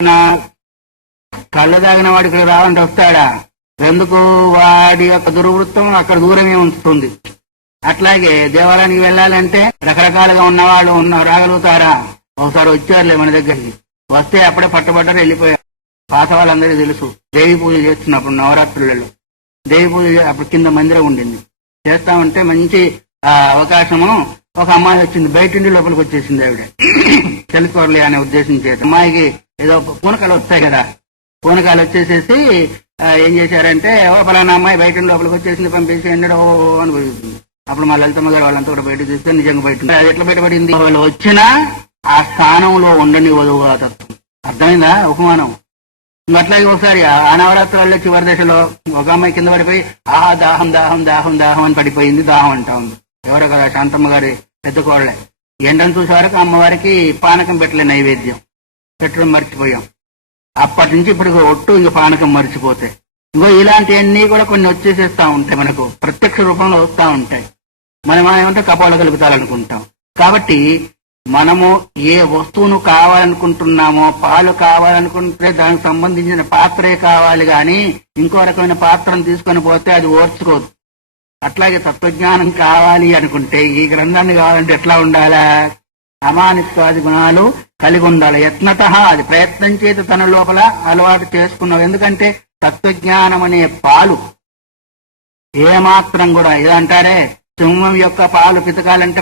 నా కళ్ళు తాగిన వాడి ఇక్కడ రావంటే వస్తాడా? ఎందుకు? వాడి యొక్క దుర్వృత్తం అక్కడ దూరమే ఉంచుతుంది. అట్లాగే దేవాలయానికి వెళ్ళాలంటే రకరకాలుగా ఉన్నవాళ్ళు రాగలుగుతారా? ఒకసారి వచ్చారులే మన దగ్గరికి, వస్తే అప్పుడే పట్టబడ్డారు, వెళ్ళిపోయారు. పాత వాళ్ళందరికీ తెలుసు. దేవి పూజ చేస్తున్నప్పుడు నవరాత్రులలో దేవి పూజ అప్పుడు కింద మందిరం ఉండింది. చేస్తామంటే మంచి అవకాశము. ఒక అమ్మాయి వచ్చింది, బయటిండి లోపలికి వచ్చేసింది. ఆవిడ తెలుసుకోవాలి అనే ఉద్దేశం చేత అమ్మాయికి ఏదో పూనకాలు వస్తాయి కదా, పూనకాలు వచ్చేసేసి ఏం చేశారంటే, పలానా అమ్మాయి బయట లోపలికి వచ్చేసింది, పంపేసి ఎన్నడో అని పోయింది. అప్పుడు మా లలితమ్మ గారు వాళ్ళంతా కూడా బయట చూస్తే నిజంగా బయట అది ఎట్లా బయటపడింది? వాళ్ళు వచ్చినా ఆ స్థానంలో ఉండని వధువుగా తత్వం. అర్థమైందా ఉపమానం? అట్లాగే ఒకసారి ఆ నవరాత్రుల్లో చివరి దశలో ఒక అమ్మాయి కింద పడిపోయి దాహం దాహం దాహం దాహం అని పడిపోయింది. దాహం అంటా ఉంది. ఎవరో కదా శాంతమ్మ గారి పెద్ద కోడలే. ఎండను చూసే వరకు అమ్మవారికి పానకం పెట్టలే, నైవేద్యం పెట్టడం మర్చిపోయాం. అప్పటి నుంచి ఇప్పుడు ఒట్టు ఇంక పానకం మర్చిపోతే ఇంకో ఇలాంటివన్నీ కూడా కొన్ని వచ్చేసేస్తా ఉంటాయి, మనకు ప్రత్యక్ష రూపంలో వస్తూ ఉంటాయి. మనం ఏమంటే కపాల కలుపుతాలనుకుంటాం. కాబట్టి మనము ఏ వస్తువును కావాలనుకుంటున్నామో, పాలు కావాలనుకుంటే దానికి సంబంధించిన పాత్రే కావాలి, కానీ ఇంకో రకమైన పాత్రను తీసుకొని పోతే అది ఓర్చుకోదు. అట్లాగే తత్వజ్ఞానం కావాలి అనుకుంటే, ఈ గ్రంథాన్ని కావాలంటే ఎట్లా ఉండాలా? అమానిత్వాది గుణాలు కలిగి ఉండాలి. యత్నత అది ప్రయత్నం చేత తన లోపల అలవాటు చేసుకున్నావు. ఎందుకంటే తత్వజ్ఞానం అనే పాలు ఏమాత్రం కూడా ఇదంటారే, సింహం యొక్క పాలు పితకాలంటే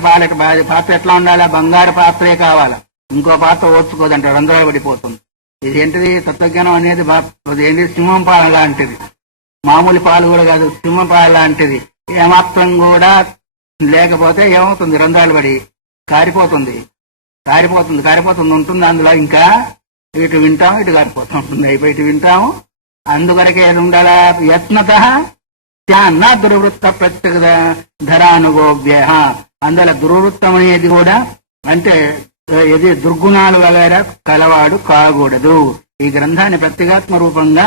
పాత్ర ఎట్లా ఉండాలా? బంగారు పాత్రే కావాలా, ఇంకో పాత్ర ఓర్చుకోదంటారు, రంధ్రాలు పడిపోతుంది. ఇది ఏంటిది? తత్వజ్ఞానం అనేది ఏంటి? సింహం పాలు లాంటిది, మామూలు పాలు కూడా కాదు, సింహం పాలు లాంటిది. ఏమాత్రం కూడా లేకపోతే ఏమవుతుంది? రంధ్రాలు పడి కారిపోతుంది కారిపోతుంది కారిపోతుంది ఉంటుంది. అందులో ఇంకా ఇటు వింటాము, ఇటు కారిపోతూ ఉంటుంది. అయిపోయి ఇటు వింటాము. అందువరకే ఏది ఉండాలా? యత్నత నా దుర్వృత్త ప్రత్యేక ధరానుగోభ్య. అందులో దుర్వృత్తం అనేది కూడా అంటే ఇది దుర్గుణాలు వగైరా కలవాడు కాకూడదు. ఈ గ్రంథాన్ని ప్రత్యేగాత్మ రూపంగా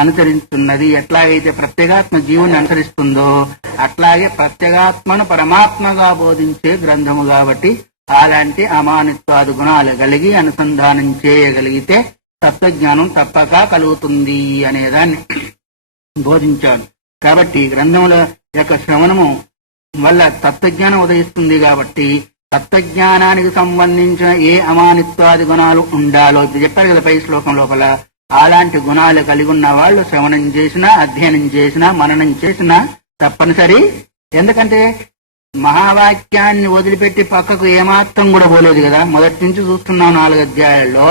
అనుసరిస్తున్నది. ఎట్లాగైతే ప్రత్యేగాత్మ జీవుని అనుసరిస్తుందో అట్లాగే ప్రత్యేగాత్మను పరమాత్మగా బోధించే గ్రంథము కాబట్టి అలాంటి అమానిత్వాది గుణాలు కలిగి అనుసంధానం చేయగలిగితే తత్వజ్ఞానం తప్పక కలుగుతుంది అనేదాన్ని బోధించాడు. కాబట్టి గ్రంథముల యొక్క శ్రవణము వల్ల తత్వజ్ఞానం ఉదయిస్తుంది. కాబట్టి తత్వజ్ఞానానికి సంబంధించిన ఏ అమానిత్వాది గుణాలు ఉండాలో ఇప్పుడు చెప్పారు కదా పై శ్లోకం లోపల. అలాంటి గుణాలు కలిగి ఉన్న వాళ్ళు శ్రవణం చేసినా, అధ్యయనం చేసినా, మననం చేసినా తప్పనిసరి. ఎందుకంటే మహావాక్యాన్ని వదిలిపెట్టి పక్కకు ఏమాత్రం కూడా పోలేదు కదా. మొదటి నుంచి చూస్తున్నాం 4 అధ్యాయాల్లో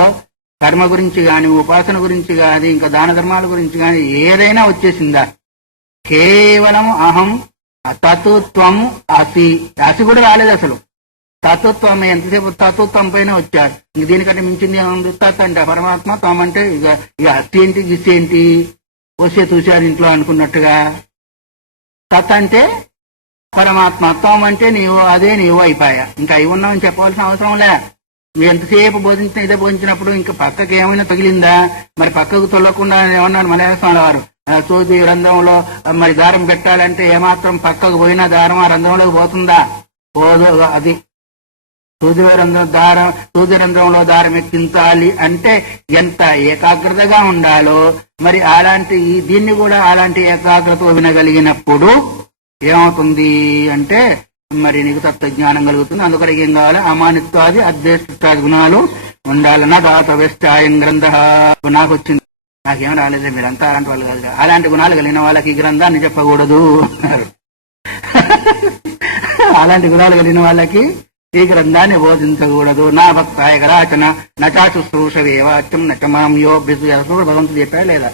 కర్మ గురించి కానీ, ఉపాసన గురించి కానీ, ఇంకా దాన ధర్మాల గురించి కానీ ఏదైనా వచ్చేసిందా? కేవలం అహం తత్వం అసి. అసి కూడా రాలేదు అసలు. తత్వత్వం ఎంతసేపు తత్వత్వం పైన వచ్చారు. ఇంక దీనికంటే మించింది ఏముంది? తత్ అంటే పరమాత్మ, త్వం అంటే ఇక అస్తి ఏంటి, గిస్తి ఏంటి, వస్తే చూశారు ఇంట్లో అనుకున్నట్టుగా. తత్ అంటే పరమాత్మ, త్వం అంటే నీవు, అదే నీవు అయిపోయా. ఇంకా అయి ఉన్నామని చెప్పవలసిన అవసరం లే. మీరు ఎంతసేపు బోధించిన ఇదే బోధించినప్పుడు ఇంకా పక్కకి ఏమైనా తగిలిందా? మరి పక్కకు తొలగకుండా ఏమన్నాడు మలయాళ వారు, సూది రంధ్రంలో మరి దారం పెట్టాలంటే ఏమాత్రం పక్కకు పోయినా దారం ఆ రంధ్రంలోకి పోతుందా? పోదు. అది సూది రంధ్రంలో దారం ఎక్కించాలి అంటే ఎంత ఏకాగ్రతగా ఉండాలో మరి అలాంటి దీన్ని కూడా అలాంటి ఏకాగ్రత వినగలిగినప్పుడు ఏమవుతుంది అంటే మరి నీకు తత్వజ్ఞానం కలుగుతుంది. అందుకని ఏం కావాలి? అమానిత్వాది అద్వేష్టాది గుణాలు ఉండాలన్నా దాత వెష్టాయం గ్రంథ. నాకు వచ్చింది, నాకేం రాలేదు, మీరంతా అలాంటి వాళ్ళు కాదు. అలాంటి గుణాలు కలిగిన వాళ్ళకి ఈ గ్రంథాన్ని చెప్పకూడదు అన్నారు. అలాంటి గుణాలు కలిగిన వాళ్ళకి ఈ గ్రంథాన్ని బోధించకూడదు. నా భక్తాయ రాచన నచాశుశ్రూషవేవాచ్యం నచమాంయో అభ్యసు. భగవంతుడు చెప్పాడు లేదా?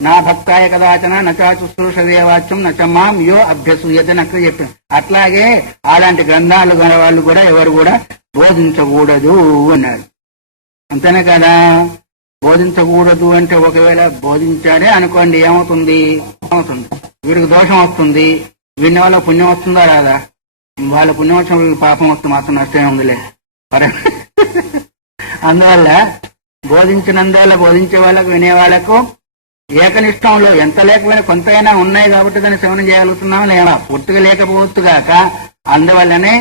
నా భక్తాయ కదాచన నచాశుశ్రూషవేవాచ్యం నచమాం యో అభ్యసూయత అక్కడ చెప్పాడు. అట్లాగే అలాంటి గ్రంథాలు గల వాళ్ళు కూడా ఎవరు కూడా బోధించకూడదు అన్నాడు. అంతేనే కదా? బోధించకూడదు అంటే ఒకవేళ బోధించాడే అనుకోండి, ఏమవుతుంది? వీడికి దోషం వస్తుంది, వీడిని వల్ల పుణ్యం వస్తుందా రాదా? వాళ్ళ పుణ్యం వచ్చిన పాపం వస్తుంది, మాత్రం నష్టమే ఉందిలే. అందువల్ల బోధించినందువల్ల బోధించే వాళ్ళకు, వినే వాళ్ళకు ఏకనిష్టంలో ఎంత లేకపోయినా కొంతైనా ఉన్నాయి కాబట్టి దాన్ని శ్రవణం చేయగలుగుతున్నాం. లేదా పూర్తిగా లేకపోవచ్చు గాక. అందువల్లనే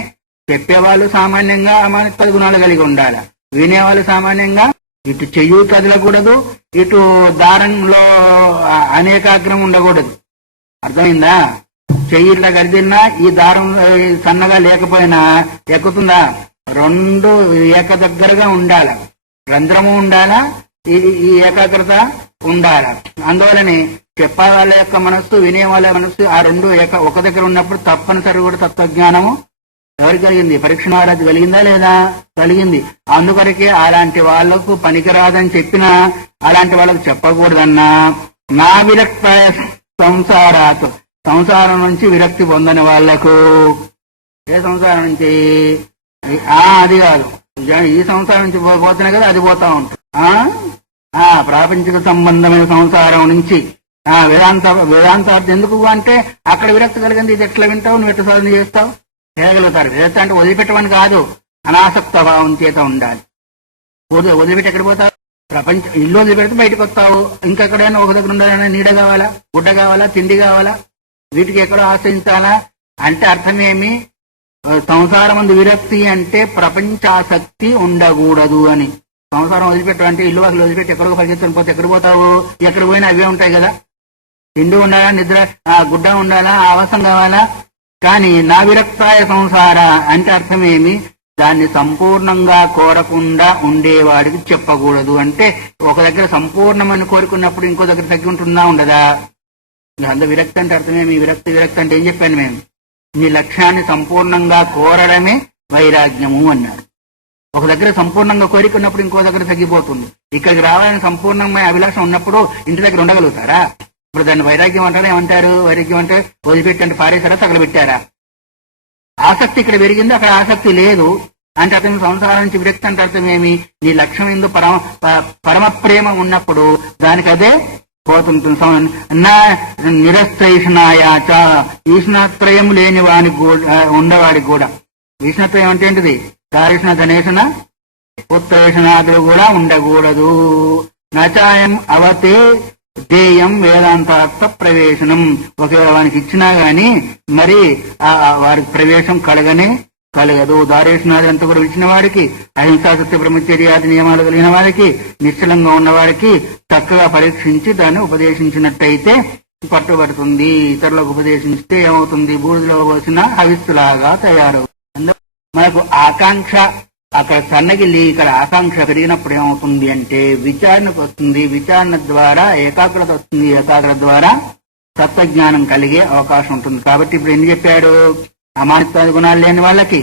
చెప్పేవాళ్ళు సామాన్యంగా అమానిత్వ గుణాలు కలిగి ఉండాలి, వినేవాళ్ళు సామాన్యంగా ఇటు చెయ్యి కదలకూడదు, ఇటు దారంలో అనేకాగ్రం ఉండకూడదు. అర్థమైందా? చెయ్యి ఇట్లా కదిలినా ఈ దారం సన్నగా లేకపోయినా ఎక్కుతుందా? రెండు ఏక దగ్గరగా ఉండాల, రంధ్రము ఉండాలా, ఈ ఏకాగ్రత ఉండాల. అందువలని చెప్పే వాళ్ళ యొక్క మనస్సు, వినే వాళ్ళ మనస్సు ఆ రెండు ఒక దగ్గర ఉన్నప్పుడు తప్పనిసరి కూడా తత్వజ్ఞానము ఎవరికి కలిగింది? పరీక్ష మహారాజు కలిగిందా లేదా? కలిగింది. అందుకొరకే అలాంటి వాళ్లకు పనికిరాదని చెప్పినా, అలాంటి వాళ్ళకు చెప్పకూడదన్నా, నా విరక్తాయ సంసారాత్, సంసారం నుంచి విరక్తి పొందని వాళ్లకు. ఏ సంసారం నుంచి? అది కాదు, ఈ సంసారం నుంచి పోతున్నాయి కదా, అది పోతా ఉంటుంది. ప్రాపంచిక సంబంధమైన సంసారం నుంచి వేదాంతార్థం ఎందుకు అంటే అక్కడ విరక్తి కలిగింది. ఇది ఎట్లా వింటావు, నువ్వు ఎట్లా సాధన చేస్తావు? చేయగలుగుతారు. వేదత అంటే వదిలిపెట్టమని కాదు, అనాసక్త భావం చేత ఉండాలి. వదిలిపెట్టి ఎక్కడ పోతావు? ప్రపంచం ఇల్లు వదిలిపెడితే బయటకు వస్తావు. ఇంకెక్కడైనా ఒక దగ్గర ఉండాలన్నా నీడ కావాలా, గుడ్డ కావాలా, తిండి కావాలా, వీటికి ఎక్కడో ఆశ్రయించాలా? అంటే అర్థమేమి? సంసారం అందు విరక్తి అంటే ప్రపంచాసక్తి ఉండకూడదు అని. సంసారం వదిలిపెట్టాలంటే ఇల్లు అసలు వదిలిపెట్టి ఎక్కడికో పరిగెత్తుని పోతే ఎక్కడ పోతావు? ఎక్కడ పోయినా అవే ఉంటాయి కదా. తిండి ఉండాలా, నిద్ర గుడ్డ ఉండాలా, ఆవాసం కావాలా. కానీ నా విరక్తాయ సంసార అంటే అర్థమేమి? దాన్ని సంపూర్ణంగా కోరకుండా ఉండేవాడికి చెప్పకూడదు. అంటే ఒక దగ్గర సంపూర్ణమని కోరుకున్నప్పుడు ఇంకో దగ్గర తగ్గి ఉంటుందా, ఉండదా? అంత విరక్తి అంటే అర్థమేమి? విరక్తి అంటే ఏం చెప్పాను మేము? నీ లక్ష్యాన్ని సంపూర్ణంగా కోరడమే వైరాగ్యము అన్నారు. ఒక దగ్గర సంపూర్ణంగా కోరుకున్నప్పుడు ఇంకో దగ్గర తగ్గిపోతుంది. ఇక్కడికి రావాలని సంపూర్ణమైన అభిలాషం ఉన్నప్పుడు ఇంటి దగ్గర ఉండగలుగుతారా? ఇప్పుడు దాన్ని వైరాగ్యం అంటారా? ఏమంటారు? వైరాగ్యం అంటే వదిలిపెట్టి అంటే పారేశారా, తగలబెట్టారా? ఆసక్తి ఇక్కడ పెరిగింది, అక్కడ ఆసక్తి లేదు అంటే అతని సంసారం నుంచి విరక్తి అంటే అర్థమేమి? నీ లక్ష్యం ఎందు పరమ ప్రేమ ఉన్నప్పుడు దానికి అదే పోతుంటుంది. నిరస్త్రైషణాయాచ, ఈష్ణాత్రయం లేని వానికి ఉండేవాడికి కూడా. ఈష్ణత్రయం అంటే ఏంటిది? దారిష్ణ ధనేషణ పుత్రేషణాదులు కూడా ఉండకూడదు. నచాయం అవతే ధ్యేయం వేదాంతార్థ ప్రవేశనం. ఒకవేళ వానికి ఇచ్చినా గాని మరి వారికి ప్రవేశం కలగదు. దారేషణాది అంతా కూడా ఇచ్చిన వారికి, అహింసా సత్య బ్రహ్మచర్యాది నియమాలు కలిగిన వారికి, నిశ్చలంగా ఉన్న వారికి చక్కగా పరీక్షించి దాన్ని ఉపదేశించినట్టయితే పట్టుబడుతుంది. ఇతరులకు ఉపదేశిస్తే ఏమవుతుంది? బూడిదలో పోసిన హవిస్సులాగా తయారవుతుంది. మనకు ఆకాంక్ష అక్కడ సన్నగిల్లి ఇక్కడ ఆకాంక్ష పెరిగినప్పుడు ఏమవుతుంది అంటే విచారణకు వస్తుంది. విచారణ ద్వారా ఏకాగ్రత వస్తుంది. ఏకాగ్రత ద్వారా తత్వజ్ఞానం కలిగే అవకాశం ఉంటుంది. కాబట్టి ఇప్పుడు ఏం చెప్పాడు? అమానిత్వాది గుణాలు లేని వాళ్ళకి,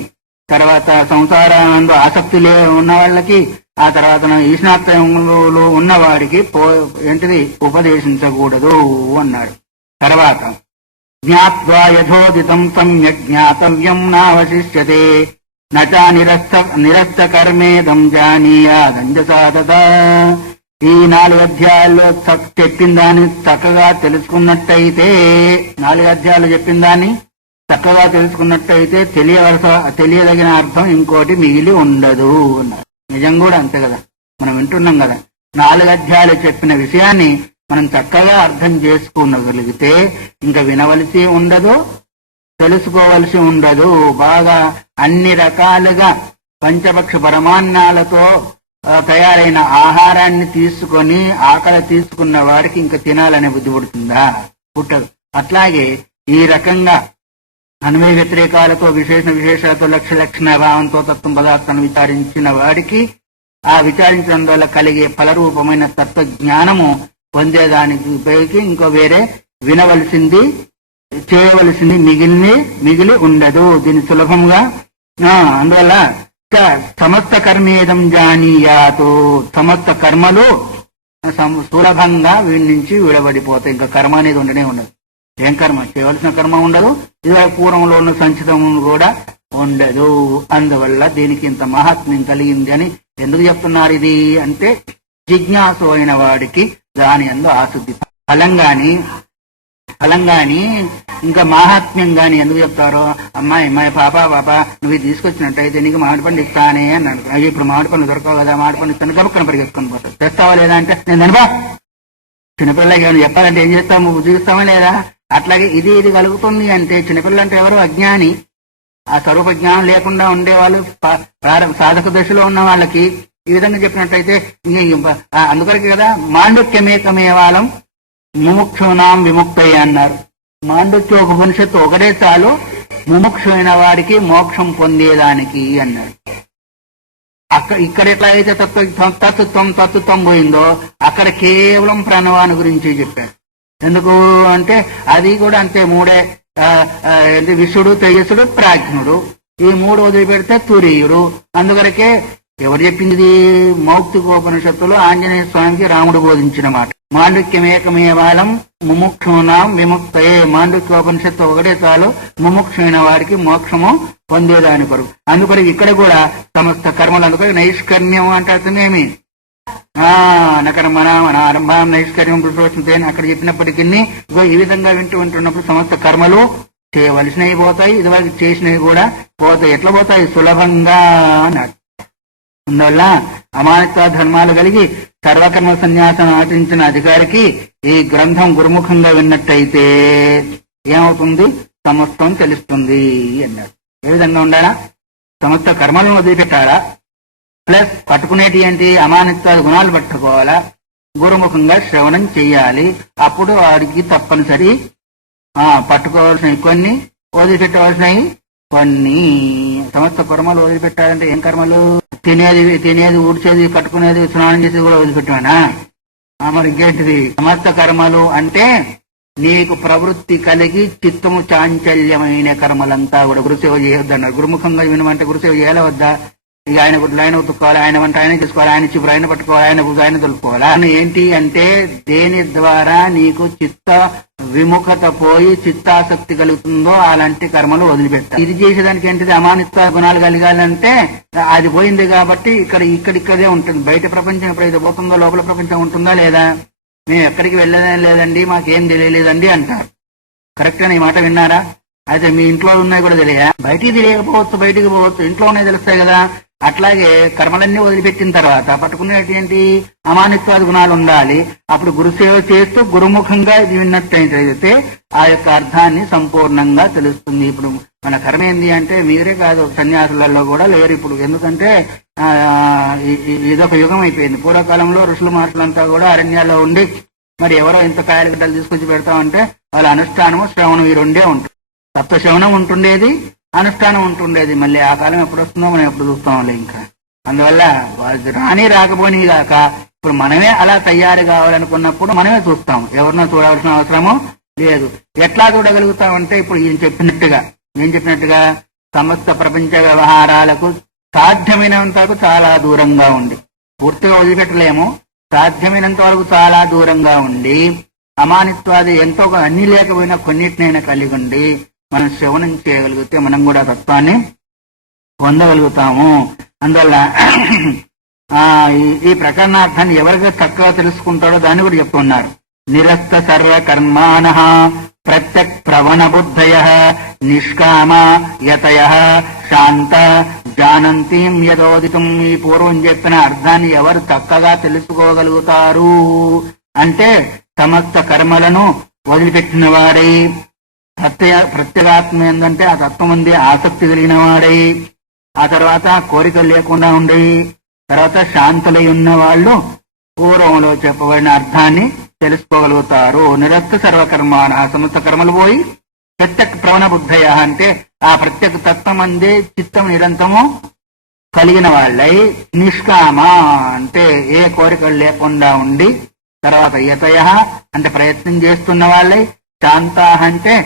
తర్వాత సంసారంలో ఆసక్తి ఉన్న వాళ్ళకి, ఆ తర్వాత ఈష్ణాత్రయంలో ఉన్నవాడికి ఏంటిది? ఉపదేశించకూడదు అన్నాడు. తర్వాత జ్ఞాత్వా యథోదితం సమ్యక్ జ్ఞాతవ్యం నావశిష్యతే నచా నిరస్త కర్మేదం జానీయాదంజసా తదా. ఈ 4 అధ్యాయాల్లో చెప్పిన దాన్ని చక్కగా తెలుసుకున్నట్టయితే, 4 అధ్యాయాలు చెప్పిన దాన్ని చక్కగా తెలుసుకున్నట్టయితే తెలియదగిన అర్థం ఇంకోటి మిగిలి ఉండదు అన్నారు. నిజం కూడా అంతే కదా. మనం వింటున్నాం కదా, 4 అధ్యాయాలు చెప్పిన విషయాన్ని మనం చక్కగా అర్థం చేసుకోగలిగితే ఇంకా వినవలసి ఉండదు, తెలుసుకోవలసి ఉండదు. బాగా అన్ని రకాలుగా పంచపక్ష పరమాన్నాలతో తయారైన ఆహారాన్ని తీసుకొని ఆకలి తీసుకున్న వాడికి ఇంకా తినాలనే బుద్ధి పుడుతుందా? పుట్టదు. అట్లాగే ఈ రకంగా అన్వయ వ్యతిరేకాలతో విశేషాలతో లక్షణ భావంతో తత్వం పదార్థాన్ని విచారించిన వాడికి ఆ విచారించడం వల్ల కలిగే ఫలరూపమైన తత్వ జ్ఞానము పొందేదానికి పైకి ఇంకో వేరే వినవలసింది, చేయవలసింది మిగిలి ఉండదు. దీన్ని సులభంగా అందువల్ల సమస్త కర్మేదం జానీయాతు, సమస్త కర్మలు సులభంగా వీడి నుంచి విడబడిపోతాయి. ఇంకా కర్మ అనేది ఉండనే ఉండదు. ఏం కర్మ? చేయవలసిన కర్మ ఉండదు, ఇలా పూర్వంలో ఉన్న సంచితం కూడా ఉండదు. అందువల్ల దీనికి ఇంత మహాత్మ్యం కలిగింది అని ఎందుకు చెప్తున్నారు? ఇది అంటే జిజ్ఞాసు అయిన వాడికి దాని అందు ఆసక్తి. ఫలం గాని ఇంకా మాహాత్మ్యం గాని ఎందుకు చెప్తారో, అమ్మాయి పాప నువ్వు ఇది తీసుకొచ్చినట్టయితే నీకు మామిడి పండు ఇస్తానే అన్నాడు. అవి ఇప్పుడు మామిడి పండు దొరకవు కదా, మామిడి పండు ఇస్తాను గబుక్కన పరిగెత్తుకొని పోతావు. తెస్తావా లేదా అంటే నేను అనుభా. చిన్నపిల్లలకి ఏమైనా చెప్పాలంటే ఏం చేస్తాము? ఉద్యోగిస్తామా లేదా? అట్లాగే ఇది కలుగుతుంది అంటే చిన్నపిల్లలు అంటే ఎవరు? అజ్ఞాని. ఆ స్వరూప జ్ఞానం లేకుండా ఉండేవాళ్ళు, సాధక దశలో ఉన్న వాళ్ళకి ఈ విధంగా చెప్పినట్టయితే అందుకొరకే కదా మాండుక్యమేకమేవాలం ముముక్షునాం విముక్తయ్య అన్నారు. మాండుక్య ఉపనిషత్తు ఒకటే చాలు ముముక్షువైన వాడికి మోక్షం పొందేదానికి అన్నాడు. ఇక్కడ ఎట్లయితే తత్తుత్వం పోయిందో అక్కడ కేవలం ప్రణవాన్ని గురించి చెప్పారు. ఎందుకు అంటే అది కూడా అంతే మూడే, విశుడు, తేజస్సుడు, ప్రాజ్ఞుడు. ఈ మూడు వదిలిపెడితే తురీయుడు. అందువరకే ఎవరు చెప్పింది? మౌక్తికోపనిషత్తులు ఆంజనేయ స్వామికి రాముడు బోధించిన మాట. మాండుక్యమేకమేవాలం ముముక్షునాం విముక్తయే. మాండుక్యోపనిషత్తు ఒకటే చాలు ముముక్షువైన వారికి మోక్షము పొందేదాని కొరకు. అందుకొరకు ఇక్కడ కూడా సమస్త కర్మలు, అందుకొరకు నైష్కర్మ్యం అంటే అర్థమేమి? నకర్మణ మన ఆరంభం నైష్కర్యం పురుషోత్సవం అని అక్కడ చెప్పినప్పటికీ ఈ విధంగా వింటున్నప్పుడు సమస్త కర్మలు చేయవలసినవి పోతాయి, ఇదివరకు చేసినవి కూడా పోతాయి. ఎట్లా పోతాయి? సులభంగా అన్నాడు. అందువల్ల అమానత్వ ధర్మాలు కలిగి సర్వకర్మ సన్యాసం ఆచరించిన అధికారికి ఈ గ్రంథం గురుముఖంగా విన్నట్టయితే ఏమవుతుంది? సమస్తం తెలుస్తుంది అన్నాడు. ఏ విధంగా ఉండాలా? సమస్త కర్మలను వదిలిపెట్టాలా, ప్లస్ పట్టుకునేటి ఏంటి? అమానత్వ గుణాలు పట్టుకోవాలా, గురుముఖంగా శ్రవణం చెయ్యాలి. అప్పుడు వాడికి తప్పనిసరి పట్టుకోవాల్సినవి కొన్ని, వదిలిపెట్టవలసినవి కొన్ని. సమస్త కర్మలు వదిలిపెట్టాలంటే ఏం కర్మలు? తినేది ఊడ్చేది, కట్టుకునేది, స్నానం చేసేది కూడా వదిలిపెట్టానా? మరి ఇంకేంటిది? సమస్త కర్మలు అంటే నీకు ప్రవృత్తి కలిగి చిత్తము చాంచల్యమైన కర్మలంతా కూడా. గురుసేవ చేయొద్దన్నారు. గురుముఖంగా వినమంటే గురుసేవ చేయాలా వద్దా? ఇక ఆయన గుడ్లు ఆయన ఉతుక్కోవాలి, ఆయన వంట ఆయన చేసుకోవాలి, ఆయన చిపురు ఆయన పట్టుకోవాలి, ఆయన బుద్ధి ఆయన తొలుపుకోవాలి. ఏంటి అంటే దేని ద్వారా నీకు చిత్త విముఖత పోయి చిత్తాసక్తి కలుగుతుందో అలాంటి కర్మలు వదిలిపెట్టాలి. ఇది చేసేదానికి ఏంటిది? అమానిత్వ గుణాలు కలిగాలంటే అది పోయింది కాబట్టి ఇక్కడిక్కడే ఉంటుంది. బయట ప్రపంచం ఎప్పుడైతే పోతుందో లోపల ప్రపంచం ఉంటుందా లేదా? మేము ఎక్కడికి వెళ్ళలేం లేదండి, మాకేం తెలియలేదండి అంటారు. కరెక్ట్ అని ఈ మాట విన్నారా? అయితే మీ ఇంట్లో ఉన్నాయి కూడా తెలియదా? బయటికి తెలియకపోవచ్చు, బయటికి పోవచ్చు, ఇంట్లో ఉన్నాయి తెలుస్తాయి కదా. అట్లాగే కర్మలన్నీ వదిలిపెట్టిన తర్వాత పట్టుకునేటువంటి అమానిత్వాది గుణాలు ఉండాలి. అప్పుడు గురుసేవ చేస్తూ గురుముఖంగా ఇది విన్నట్టయితే ఆ యొక్క అర్థాన్ని సంపూర్ణంగా తెలుస్తుంది. ఇప్పుడు మన కర్మ ఏంది అంటే మీరే కాదు, సన్యాసులలో కూడా లేరు ఇప్పుడు. ఎందుకంటే ఇదొక యుగం అయిపోయింది. పూర్వకాలంలో ఋషులు మహర్షులంతా కూడా అరణ్యాల్లో ఉండి మరి ఎవరో ఇంత కాయలు గడ్డలు తీసుకొచ్చి పెడతామంటే వాళ్ళ అనుష్ఠానము శ్రవణం ఈ రెండే ఉంటుంది. తత్వ శ్రవణం ఉంటుండేది, అనుష్ఠానం ఉంటుండేది. మళ్ళీ ఆ కాలం ఎప్పుడు వస్తుందో మనం ఎప్పుడు చూస్తాంలే. ఇంకా అందువల్ల వాళ్ళు రాని రాకపోని కాక ఇప్పుడు మనమే అలా తయారు కావాలనుకున్నప్పుడు మనమే చూస్తాం. ఎవరినో చూడవలసిన అవసరము లేదు. ఎట్లా చూడగలుగుతామంటే ఇప్పుడు ఏం చెప్పినట్టుగా సమస్త ప్రపంచ వ్యవహారాలకు సాధ్యమైనంత వరకు చాలా దూరంగా ఉండి, పూర్తిగా వదిలిపెట్టలేము, సాధ్యమైనంత వరకు చాలా దూరంగా ఉండి, అమానిత్వాది ఎంతో అన్ని లేకపోయినా కొన్నిటినైనా కలిగి ఉండి మనం శ్రవణం చేయగలిగితే మనం కూడా తత్వాన్ని పొందగలుగుతాము. అందువల్ల ఈ ప్రకరణార్థాన్ని ఎవరిగా చక్కగా తెలుసుకుంటాడో దాన్ని కూడా చెప్తున్నారు. నిరస్త సర్వ కర్మాణ ప్రత్యక్ ప్రవణ బుద్ధయ నిష్కామ యతయ శాంత జానంతీం యదోదితం. ఈ పూర్వం చెప్పిన అర్థాన్ని ఎవరు చక్కగా తెలుసుకోగలుగుతారు అంటే సమస్త కర్మలను వదిలిపెట్టిన వాడై, ప్రత్యేగాత్మ ఏంటంటే ఆ తత్వం ఉంది ఆసక్తి కలిగిన వాడై, ఆ తర్వాత కోరికలు లేకుండా ఉండి, తర్వాత శాంతులై ఉన్న వాళ్ళు పూర్వంలో చెప్పబడిన అర్థాన్ని తెలుసుకోగలుగుతారు. నిరస్త సర్వకర్మాణ, సమస్త కర్మలు పోయి ప్రత్యేక ప్రవణ బుద్ధయ అంటే ఆ ప్రత్యేక తత్వం అందే చిత్తం నిరంతరము కలిగిన వాళ్ళై, నిష్కామ అంటే ఏ కోరికలు లేకుండా ఉండి, తర్వాత యతయ అంటే ప్రయత్నం చేస్తున్న వాళ్ళై, శాంత అంటే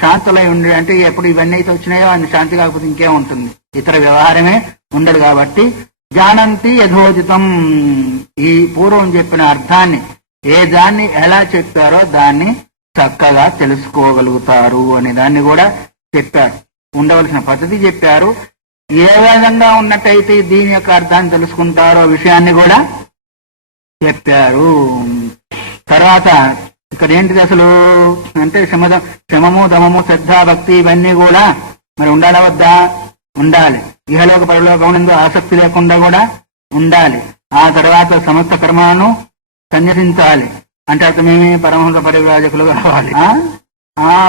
శాంతులై ఉండి అంటే ఎప్పుడు ఇవన్నీ అయితే వచ్చినాయో అన్ని శాంతి కాకపోతే ఇంకే ఉంటుంది, ఇతర వ్యవహారమే ఉండదు. కాబట్టి జానంతి యథోచితం, ఈ పూర్వం చెప్పిన అర్థాన్ని ఏ దాన్ని ఎలా చెప్పారో దాన్ని చక్కగా తెలుసుకోగలుగుతారు అనే దాన్ని కూడా చెప్పారు. ఉండవలసిన పద్ధతి చెప్పారు. ఏ విధంగా ఉన్నట్టయితే దీని యొక్క అర్థాన్ని తెలుసుకుంటారో విషయాన్ని కూడా చెప్పారు. తర్వాత ఇక్కడ ఏంటిది అసలు అంటే శమము దమము శ్రద్ధ భక్తి ఇవన్నీ కూడా మరి ఉండాలా వద్దా? ఉండాలి. ఇహలోక పరలోకం ఆసక్తి లేకుండా కూడా ఉండాలి. ఆ తర్వాత సమస్త కర్మలను సన్యసించాలి. అంటే అర్థమేమి? పరమహంస పరివ్రాజకులు కావాలి.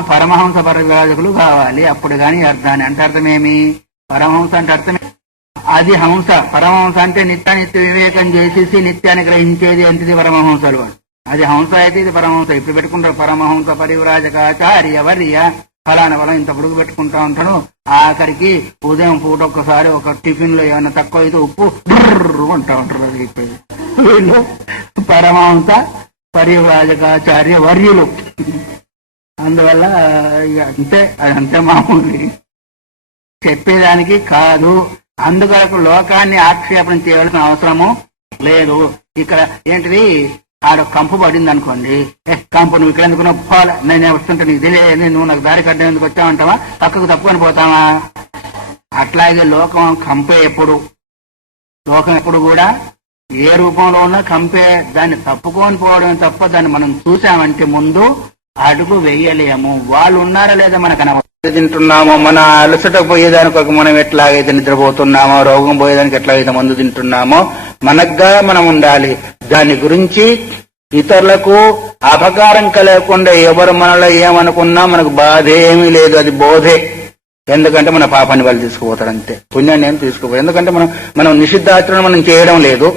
పరమహంస పరివ్రాజకులు కావాలి. అప్పుడు కానీ అర్థాన్ని అంటే అర్థమేమి? పరమహంస అంటే అర్థమే అది హంస. పరమహంస అంటే నిత్య వివేకం చేసేసి నిత్యాన్ని గ్రహించేది అంతది పరమహంసలు. అది హంస అయితే ఇది పరమహంస. ఇప్పుడు పెట్టుకుంటారు పరమహంస పరివ్రాజకాచార్య వర్య ఫలానా ఫలం ఇంత పొడుగు పెట్టుకుంటా ఉంటాడు. ఆఖరికి ఉదయం పూట ఒక్కసారి ఒక టిఫిన్ లో ఏమైనా తక్కువ అయితే ఉప్పు ఉంటా ఉంటారు. అది చెప్పేది వీళ్ళు పరమహంస పరివ్రాజకాచార్య వర్యులు. అందువల్ల ఇక అంతే, అది అంతే మామూలు చెప్పేదానికి కాదు. అందుకొరకు లోకాన్ని ఆక్షేపణ చేయవలసిన అవసరము లేదు. ఇక్కడ ఏంటిది, ఆడ కంపు పడింది అనుకోండి, కంపు నువ్వు ఇక్కడ ఎందుకు పోవాలి, నేను వస్తుంటే నీకు తెలియదు, నువ్వు నాకు దారి కట్టడం ఎందుకు వచ్చావంటావా, పక్కకు తప్పుకొని పోతావా? అట్లాగే లోకం కంపే. లోకం ఎప్పుడు కూడా ఏ రూపంలో ఉన్నా కంపే. దాన్ని తప్పుకొని పోవడం తప్ప దాన్ని మనం చూసామంటే ముందు అడుగు వెయ్యలేము. వాళ్ళు ఉన్నారా లేదా మనకు తింటున్నామో, మన అలసట పోయేదానికి మనం ఎట్లాగైతే నిద్రపోతున్నామో, రోగం పోయేదానికి ఎట్లాగైతే మందు తింటున్నామో మనగ్గా మనం ఉండాలి. దాని గురించి ఇతరులకు అపకారం కలగకుండా ఎవరు మనలో ఏమనుకున్నా మనకు బాధ ఏమీ లేదు. అది బోధే. ఎందుకంటే మన పాపాన్ని వాళ్ళు తీసుకుపోతారు అంతే, పుణ్యాన్ని ఏం తీసుకుపోతారు. ఎందుకంటే మనం నిషిద్ధాచరణ మనం చేయడం లేదు.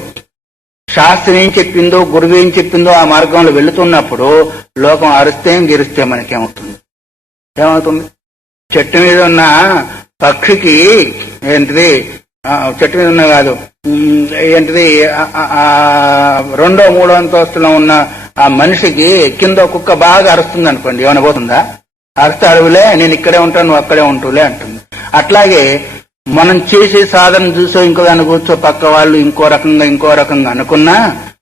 శాస్త్రం ఏం చెప్పిందో, గురువు ఏం చెప్పిందో ఆ మార్గంలో వెళుతున్నప్పుడు లోకం అరిస్తే గిరిస్తే మనకేమవుతుంది? చెట్టు మీద ఉన్న పక్షికి ఏంటిది, చెట్టు మీద ఉన్న కాదు ఏంటిది, రెండో మూడో అంతస్తులో ఉన్న ఆ మనిషికి కింద కుక్క బాగా అరుస్తుంది అనుకోండి, ఏమైనా పోతుందా? అరిస్తే అడవులే, నేను ఇక్కడే ఉంటాను, నువ్వు అక్కడే ఉంటూలే అంటుంది. అట్లాగే మనం చేసే సాధన చూసో ఇంకో దాన్ని కూర్చో పక్క వాళ్ళు ఇంకో రకంగా అనుకున్నా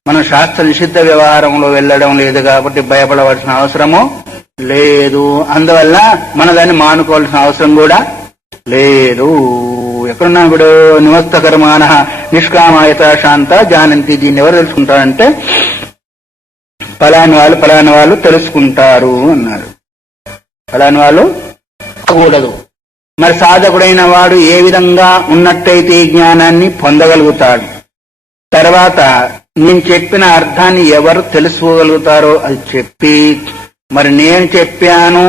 మనం శాస్త్ర నిషిద్ధ వ్యవహారంలో వెళ్ళడం లేదు కాబట్టి భయపడవలసిన అవసరము లేదు. అందువల్ల మన దాన్ని మానుకోవాల్సిన అవసరం కూడా లేదు. ఎక్కడున్నా ఇప్పుడు నిమస్తకర్మాణ నిష్కామాయత శాంత జానంతి. దీన్ని ఎవరు తెలుసుకుంటారంటే ఫలాని వాళ్ళు తెలుసుకుంటారు అన్నారు. ఫలాని వాళ్ళు కూడదు. మరి సాధకుడైన వాడు ఏ విధంగా ఉన్నట్టయితే ఈ జ్ఞానాన్ని పొందగలుగుతాడు? తర్వాత నేను చెప్పిన అర్థాన్ని ఎవరు తెలుసుకోగలుగుతారో అది చెప్పి, మరి నేను చెప్పాను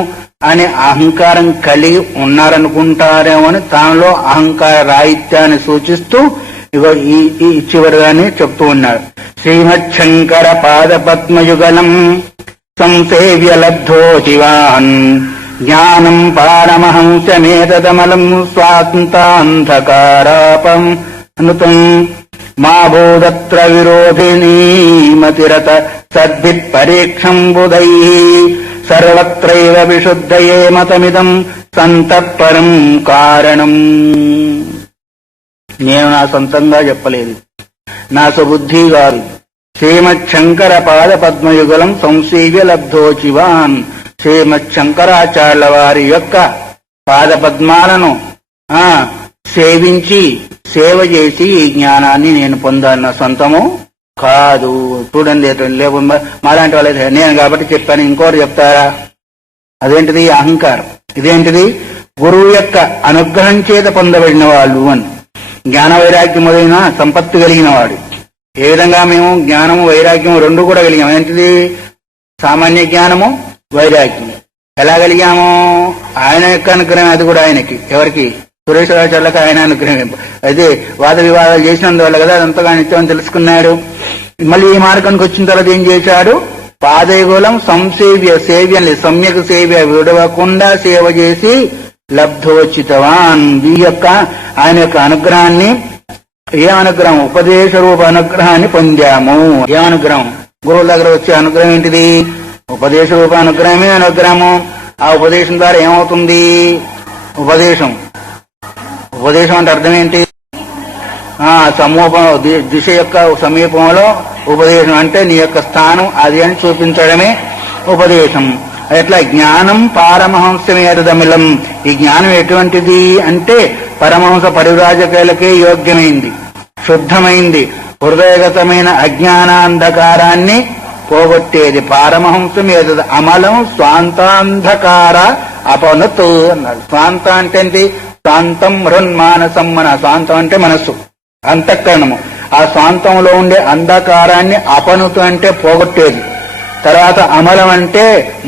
అనే అహంకారం కలిగి ఉన్నారనుకుంటారేమో అని తానులో అహంకార రాహిత్యాన్ని సూచిస్తూ ఇగో ఈ చివరిగానే చెప్తూ ఉన్నాడు. శ్రీమచ్చంకర పాద పద్మయుగలం సంసేవ్య లబ్ధో శివాన్ జ్ఞానం పారమహంసమేతమలం స్వాంతాంధకారాపం అనుతం మా భూదత్ర విరోధినీ మతిరత సద్భిత్ పరీక్షం బుధై సర్వత్రైవ విశుద్ధయే మతమిదం సంతఃపరం కారణం. నేను నా సొంతంగా చెప్పలేదు, నా సుబుద్ధి కాదు. శ్రీమచ్చంకర పాద పద్మయుగలం సంసేవ్య లబ్ధో శివాన్. శ్రీమత్ శంకరాచార్యుల వారి యొక్క పాద పద్మాలను సేవించి సేవ చేసి ఈ జ్ఞానాన్ని నేను పొందాను, సొంతము కాదు. చూడండి, లేకుండా మాలాంటి వాళ్ళైతే నేను కాబట్టి చెప్పాను, ఇంకోరు చెప్తారా? అదేంటిది? అహంకారం. ఇదేంటిది? గురువు యొక్క అనుగ్రహం చేత పొందబడిన వాళ్ళు అని. జ్ఞాన వైరాగ్యం మొదలైన సంపత్తి కలిగిన వాడు. ఏ విధంగా మేము జ్ఞానము వైరాగ్యము రెండు కూడా కలిగాము. ఏంటిది? సామాన్య జ్ఞానము, వైరాగ్యం. ఎలా కలిగాము? ఆయన యొక్క అనుగ్రహం. అది కూడా ఆయనకి. ఎవరికి? సురేశ్వరాచార్యులకు ఆయన అనుగ్రహం. అయితే వాద వివాదాలు చేసినందువల్ల కదా అదంతగా నిత్యం తెలుసుకున్నాడు. మళ్ళీ ఈ మార్గానికి వచ్చిన తర్వాత ఏం చేశాడు? పాదయుగలం సంసేవ్య సేవ్యని సమ్యక్ సేవ్య విడవకుండా సేవ చేసి లబ్ధోచితవాన్. ఈ యొక్క ఆయన యొక్క అనుగ్రహాన్ని, ఏ అనుగ్రహం? ఉపదేశ రూప అనుగ్రహాన్ని పొందాము. ఏ అనుగ్రహం? గురువుల దగ్గర వచ్చే అనుగ్రహం ఏంటిది? ఉపదేశ రూప అనుగ్రహమే అనుగ్రహము. ఆ ఉపదేశం ద్వారా ఏమవుతుంది? ఉపదేశం అంటే అర్థం ఏంటి? సమూహం, దిశ యొక్క సమీపంలో ఉపదేశం అంటే నీ యొక్క స్థానం అది అని చూపించడమే ఉపదేశం. ఎట్లా? జ్ఞానం పారమహంసమేతమిలం. ఈ జ్ఞానం ఎటువంటిది అంటే పరమహంస పరివ్రాజకులకే యోగ్యమైంది, శుద్ధమైంది, హృదయగతమైన అజ్ఞానాంధకారాన్ని పోగొట్టేది. పారమహంసమేత అమలం స్వాంతాంధకార అపనుతు అన్నాడు. స్వాంత అంటే ఏంటి? స్వాంతం హృన్మానసం. మన స్వాంతం అంటే మనస్సు, అంతఃకరణము. ఆ స్వాంతంలో ఉండే అంధకారాన్ని అపనుతు అంటే పోగొట్టేది. తర్వాత అమలం అంటే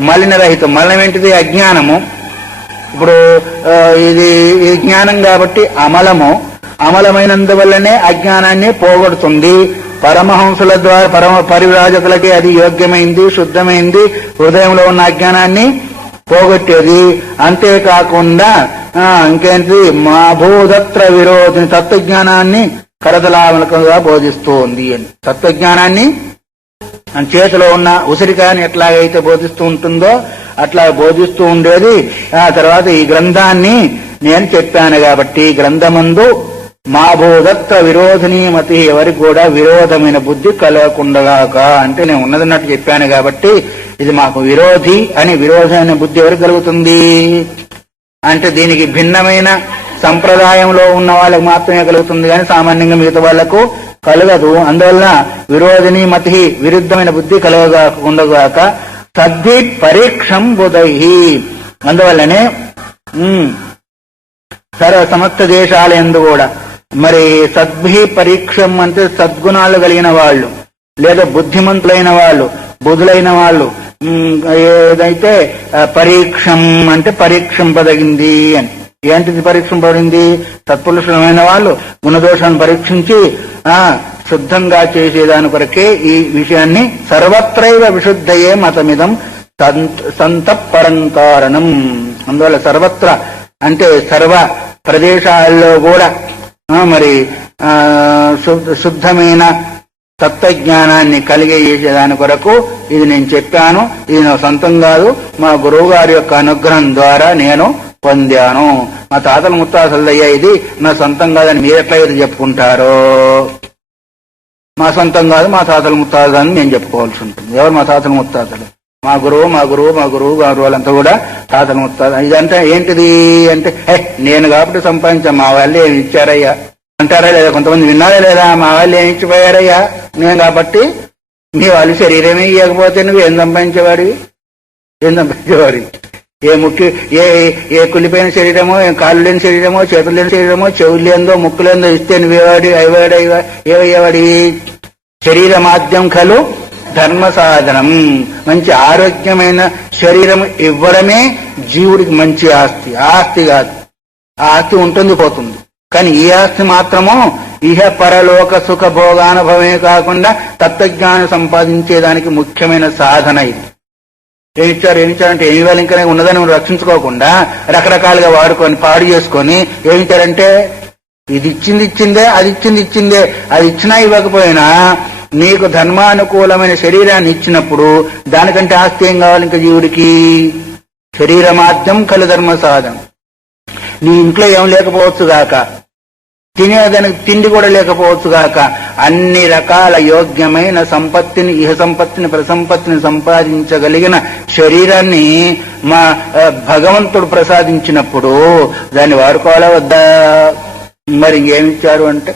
మలినరహితం. మలినం ఏంటిది? అజ్ఞానము. ఇప్పుడు ఇది జ్ఞానం కాబట్టి అమలము. అమలమైనందువల్లనే అజ్ఞానాన్ని పోగొడుతుంది. పరమహంసుల ద్వారా పరివ్రాజకులకి అది యోగ్యమైంది, శుద్ధమైంది, హృదయంలో ఉన్న అజ్ఞానాన్ని పోగొట్టేది. అంతేకాకుండా ఇంకేంటి, మా భూదత్ర విరోధిని తత్వజ్ఞానాన్ని కరతలామలకంగా బోధిస్తోంది అని. తత్వజ్ఞానాన్ని చేతిలో ఉన్న ఉసిరికాయని ఎట్లాగైతే బోధిస్తూ ఉంటుందో అట్లా బోధిస్తూ ఉండేది. ఆ తర్వాత ఈ గ్రంథాన్ని నేను చెప్పాను కాబట్టి గ్రంథమందు మా భూదత్త విరోధిని మతి, ఎవరికి కూడా విరోధమైన బుద్ధి కలగకుండగాక అంటే నేను ఉన్నదన్నట్టు చెప్పాను కాబట్టి ఇది మాకు విరోధి అని, విరోధమైన బుద్ధి ఎవరికి కలుగుతుంది అంటే దీనికి భిన్నమైన సంప్రదాయంలో ఉన్న వాళ్ళకు మాత్రమే కలుగుతుంది కానీ సామాన్యంగా మిగతా వాళ్లకు కలగదు. అందువలన విరోధిని మతి, విరుద్ధమైన బుద్ధి కలగకుండగాక సద్భి పరీక్షం బుధై. అందువల్లనే సర్వ సమస్త దేశాల యందు కూడా మరి సద్భి పరీక్షం అంటే సద్గుణాలు కలిగిన వాళ్ళు లేదా బుద్ధిమంతులైన వాళ్ళు, బుధులైన వాళ్ళు ఏదైతే పరీక్షం అంటే పరీక్షింపదగింది అని. ఏంటిది పరీక్షింపబడింది? తత్పురుషులమైన వాళ్ళు గుణదోషాన్ని పరీక్షించి శుద్ధంగా చేసేదాని కొరకే ఈ విషయాన్ని సర్వత్రైవ విశుద్ధయే మతమిదం సంతఃపరంకారణం. అందువల్ల సర్వత్ర అంటే సర్వ ప్రదేశాల్లో కూడా మరి శుద్ధమైన తత్వజ్ఞానాన్ని కలిగజేసేదాని కొరకు ఇది నేను చెప్పాను. ఇది నా సొంతం కాదు, మా గురువు గారి యొక్క అనుగ్రహం ద్వారా నేను పొందాను. మా తాతల ముత్తాతలయ్యా ఇది నా సొంతం కాదని మీరు ఎట్లయితే చెప్పుకుంటారో, మా సొంతం కాదు మా తాతల ముత్తాతలని నేను చెప్పుకోవాల్సి ఉంటుంది. ఎవరు మా తాతల ముత్తాతలు? మా గురువు గారు వాళ్ళంతా కూడా తాతల ముత్తాత. ఇదంతా ఏంటిది అంటే నేను కాబట్టి సంపాదించా, మా వాళ్ళు ఏమి ఇచ్చారయ్యా అంటారా లేదా? కొంతమంది విన్నారా లేదా? మా వాళ్ళు ఏమి ఇచ్చిపోయారయ్యా నేను కాబట్టి. మీ వాళ్ళు శరీరమే ఇవ్వకపోతే నువ్వు ఏం సంపాదించేవాడివి? ఏ ఏ కులిపోయిన శరీరమో, కాళ్ళు లేని శరీరమో, చేతులు లేని శరీరమో, చెవులు లేదో, ముక్కు లేదో ఇస్తే నువ్వేవాడి ఏవయ్యేవాడి? శరీర మాధ్యం ఖలు ధర్మ సాధనం. మంచి ఆరోగ్యమైన శరీరం ఇవ్వడమే జీవుడికి మంచి ఆస్తి. ఆస్తి కాదు, ఆ ఆస్తి ఉంటుంది పోతుంది, కానీ ఈ ఆస్తి మాత్రము ఇహ పరలోక సుఖ భోగానుభవమే కాకుండా తత్వజ్ఞానం సంపాదించేదానికి ముఖ్యమైన సాధన ఇది. ఏమిచ్చారంటే ఏమి వాళ్ళు ఇంకా ఉన్నదని రక్షించుకోకుండా రకరకాలుగా వాడుకొని పాడు చేసుకొని ఏమిచ్చారంటే ఇది ఇచ్చిందే, అది ఇచ్చిందే, అది ఇచ్చినా ఇవ్వకపోయినా నీకు ధర్మానుకూలమైన శరీరాన్ని ఇచ్చినప్పుడు దానికంటే ఆస్తి ఏం కావాలి ఇంకా జీవుడికి? శరీరమాద్యం కలు ధర్మ సాధనం. నీ ఇంట్లో ఏం లేకపోవచ్చు గాక, తినేదానికి తిండి కూడా లేకపోవచ్చు గాక, అన్ని రకాల యోగ్యమైన సంపత్తిని, ఇహ సంపత్తిని, ప్రసంపత్తిని సంపాదించగలిగిన శరీరాన్ని మా భగవంతుడు ప్రసాదించినప్పుడు దాన్ని వాడుకోవాలా వద్దా? మరి ఇంకేమిచ్చారు అంటే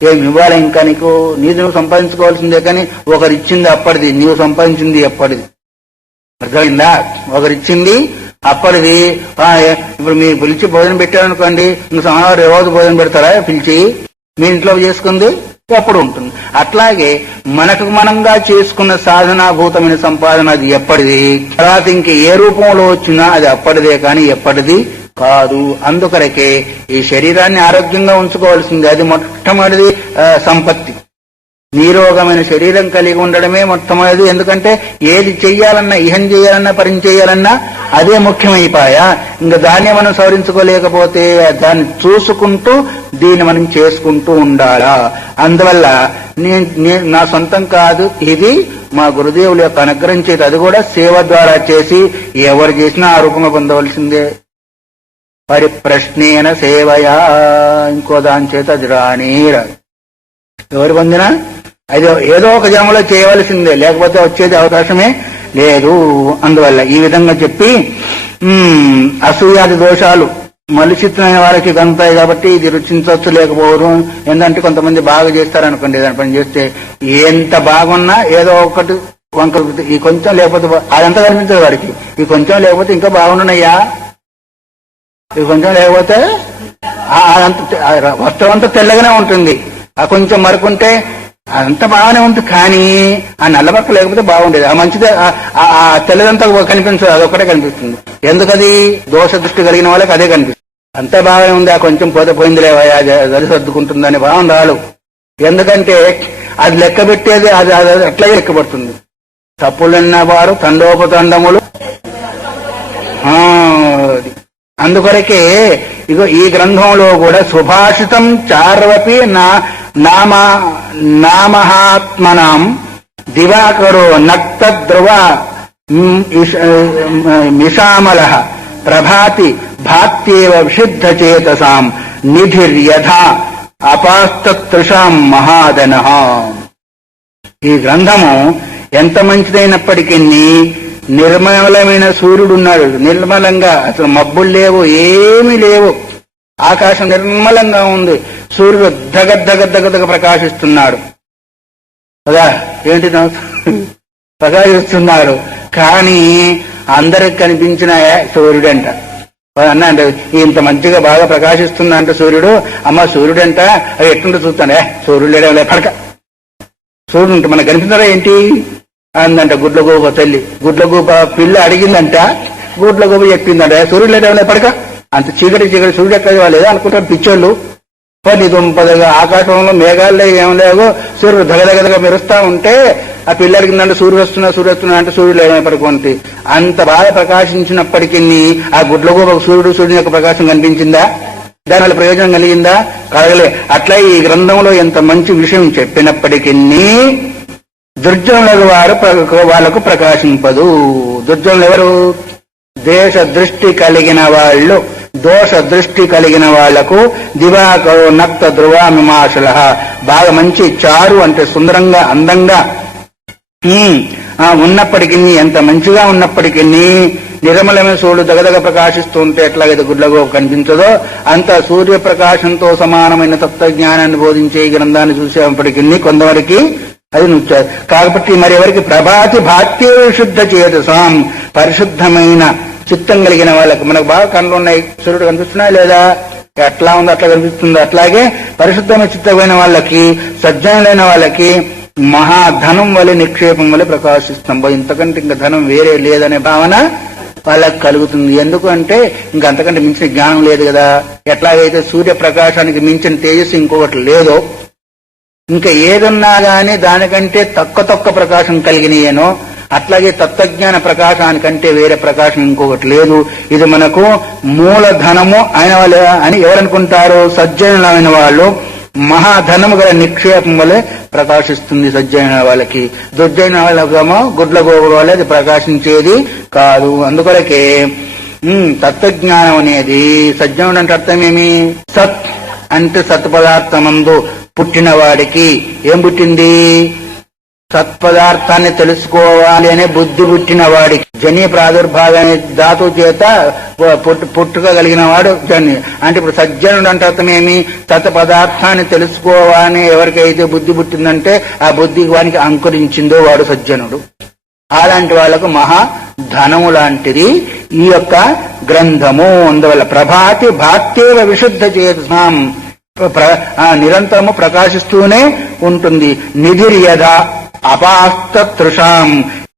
ఏమి ఇవ్వాలి ఇంకా నీకు? నీది నువ్వు సంపాదించుకోవాల్సిందే, కానీ ఒకరిచ్చింది అప్పటిది, నీవు సంపాదించింది ఎప్పటిది. అర్థమైందా? ఒకరిచ్చింది అప్పటిది. ఇప్పుడు మీరు పిలిచి భోజనం పెట్టారనుకోండి, ఇంక సోమవారం రోజు భోజనం పెడతారా పిలిచి? మీ ఇంట్లో చేసుకుంది ఎప్పుడు ఉంటుంది. అట్లాగే మనకు మనంగా చేసుకున్న సాధనాభూతమైన సంపాదన అది ఎప్పటిది. తర్వాత ఇంక ఏ రూపంలో వచ్చినా అది అప్పటిదే కానీ ఎప్పటిది కాదు. అందుకొరకే ఈ శరీరాన్ని ఆరోగ్యంగా ఉంచుకోవాల్సింది. అది మొట్టమొదటి సంపత్తి. నీరోగమైన శరీరం కలిగి ఉండడమే మొట్టమొదటి. ఎందుకంటే ఏది చెయ్యాలన్నా, ఇహం చేయాలన్నా, పరం చేయాలన్నా అదే ముఖ్యమైపోయా. ఇంకా దాన్ని మనం సవరించుకోలేకపోతే దాన్ని చూసుకుంటూ దీన్ని మనం చేసుకుంటూ ఉండాలా. అందువల్ల నా సొంతం కాదు ఇది, మా గురుదేవుల యొక్క అనుగ్రహం చేతి, అది కూడా సేవ ద్వారా చేసి ఎవరు చేసినా ఆ రూపంగా పొందవలసిందే. పరిప్రశ్నేన సేవయా, ఇంకో దాని చేత అది రాణీరాదు. ఎవరు పొందినా అది ఏదో ఒక జన్మలో చేయవలసిందే, లేకపోతే వచ్చేది అవకాశమే లేదు. అందువల్ల ఈ విధంగా చెప్పి అసూయాది దోషాలు మలిచిత్రమైన వారికి గంతాయి కాబట్టి ఇది రుచించవచ్చు లేకపోవడం. ఏంటంటే కొంతమంది బాగా చేస్తారనుకోండి, ఏదైనా పని చేస్తే ఎంత బాగున్నా ఏదో ఒకటి వంక, ఈ కొంచెం లేకపోతే అదంతా కనిపించదు వాడికి. ఈ కొంచెం లేకపోతే ఇంకా బాగున్నాయ్యా, ఈ కొంచెం లేకపోతే అదంతా వస్త్రం అంతా తెల్లగానే ఉంటుంది, ఆ కొంచెం మరుకుంటే అదంతా బాగానే ఉంటుంది, కానీ ఆ నల్లబక్క లేకపోతే బాగుండేది. ఆ మంచిదే, ఆ తెల్లదంతా కనిపించదు, అదొక్కటే కనిపిస్తుంది. ఎందుకది? దోష దృష్టి కలిగిన వాళ్ళకి అదే కనిపిస్తుంది. అంత బాగానే ఉంది, ఆ కొంచెం పోతే పోయిందిలేవయా అది సర్దుకుంటుందనే భావం రాలు. ఎందుకంటే అది లెక్క పెట్టేది అది అట్లాగే లెక్కబడుతుంది. తప్పులున్న వారు తండోపతండములు. అందుకొరకే ఇగో ఈ గ్రంథంలో కూడా సుభాషితం చార్వపి నామహాత్మనాం దివాకరో నక్త ధ్రువ మిషామల ప్రభాతి భాత్యేవ విశుద్ధ చేతసాం నిధిర్యథా అపాస్తృషాం మహాదన. ఈ గ్రంథము ఎంత మంచిదైనప్పటికీ నిర్మలమైన సూర్యుడు ఉన్నాడు. నిర్మలంగా అసలు మబ్బులు లేవు, ఏమీ లేవు, ఆకాశం నిర్మలంగా ఉంది. సూర్యుడు దగ ప్రకాశిస్తున్నాడు కదా, ఏంటి ప్రకాశిస్తున్నాడు. కానీ అందరికి కనిపించిన సూర్యుడంట అన్న అంటే ఇంత మంచిగా బాగా ప్రకాశిస్తుందంట సూర్యుడు. అమ్మ సూర్యుడంట అవి ఎట్టుంటే చూస్తానే, సూర్యుడు లేడే పడక సూర్యుడు ఉంటే మనకు కనిపించరా ఏంటి అందంట గుడ్లగూబ తల్లి. గుడ్లగూబ పిల్ల అడిగిందంట, గుడ్లగూబ చెప్పిందంట సూర్యుడు లేడే పడక. అంత చీకటి సూర్యుడు ఎక్కడ లేదా అనుకుంటారు పిచ్చోళ్ళు. పని దుంపదగా ఆకాశంలో మేఘాల్లో ఏం లేవో సూర్యుడు దగదగదగా మెరుస్తా ఉంటే ఆ పిల్ల అడిగిందంటే సూర్యుడు వస్తున్నా అంటే సూర్యుడు లేవనే పడుకుంటే అంత బాగా ప్రకాశించినప్పటికీ ఆ గుడ్లగూబ సూర్యుని యొక్క ప్రకాశం కనిపించిందా? దానివల్ల ప్రయోజనం కలిగిందా? కలగలే. అట్లా ఈ గ్రంథంలో ఎంత మంచి విషయం చెప్పినప్పటికీ దుర్జనుల వారు వాళ్ళకు ప్రకాశింపదు. దుర్జనులు ఎవరు? దేశ దృష్టి కలిగిన వాళ్ళు, దోష దృష్టి కలిగిన వాళ్లకు దివాకరో నక్త ధ్రువామిమాశల. బాగా మంచి చారు అంటే సుందరంగా అందంగా ఉన్నప్పటికీ, ఎంత మంచిగా ఉన్నప్పటికీ నిర్మలమైన సూర్యుడు దగదగ ప్రకాశిస్తూ ఉంటే ఎట్లాగైతే గుడ్లగో కనిపించదో అంత సూర్యప్రకాశంతో సమానమైన తత్వజ్ఞానాన్ని బోధించే ఈ గ్రంథాన్ని చూసేప్పటికీ కొంతవరకు అది నచ్చారు. కాబట్టి మరి ఎవరికి ప్రభాతి భాత్యే విశుద్ధ చేతసాం, పరిశుద్ధమైన చిత్తం కలిగిన వాళ్ళకి. మనకు బాగా కళ్ళు ఉన్నాయి, సూర్యుడు కనిపిస్తున్నాయి లేదా? ఎట్లా ఉందో అట్లా కనిపిస్తుందో. అట్లాగే పరిశుద్ధమైన చిత్తమైన వాళ్ళకి, సజ్జనులైన వాళ్ళకి మహాధనం వలె నిక్షేపం వలె ప్రకాశిస్తాం. ఇంతకంటే ఇంకా ధనం వేరే లేదనే భావన వాళ్ళకి కలుగుతుంది. ఎందుకు అంటే ఇంకా అంతకంటే మించిన జ్ఞానం లేదు కదా. ఎట్లాగైతే సూర్యప్రకాశానికి మించిన తేజస్సు ఇంకొకటి లేదో, ఇంకా ఏదన్నా గాని దానికంటే తక్కువ ప్రకాశం కలిగినయేనో అట్లాగే తత్వజ్ఞాన ప్రకాశానికంటే వేరే ప్రకాశం ఇంకొకటి లేదు. ఇది మనకు మూలధనము అయిన వాళ్ళు అని ఎవరనుకుంటారు? సజ్జనులైన వాళ్ళు. మహాధనము గల నిక్షేపం వలె ప్రకాశిస్తుంది సజ్జైన వాళ్ళకి. దుర్జైన వాళ్ళకేమో గుడ్ల గోగుల వల్ల అది ప్రకాశించేది కాదు. అందుకొరకే తత్వజ్ఞానం అనేది సజ్జనుడు అంటే అర్థమేమి? సత్ అంటే సత్పదార్థమందు పుట్టిన వాడికి ఏం పుట్టింది? సత్పదార్థాన్ని తెలుసుకోవాలి అనే బుద్ధి పుట్టిన వాడికి. జని ప్రాదుర్భావాన్ని ధాతు చేత పుట్టుక కలిగిన వాడు జని అంటే ఇప్పుడు సజ్జనుడు అంటే అర్థమేమి? సత్పదార్థాన్ని తెలుసుకోవాలని ఎవరికైతే బుద్ధి పుట్టిందంటే ఆ బుద్ధి వానికి అంకురించిందో వాడు సజ్జనుడు. అలాంటి వాళ్లకు మహా ధనము లాంటిది ఈ యొక్క గ్రంథము. అందువల్ల ప్రభాతి భాత్యేవ విశుద్ధ చేతసాం, నిరంతరము ప్రకాశిస్తూనే ఉంటుంది. నిధిర్యథ అపాస్తృషాం,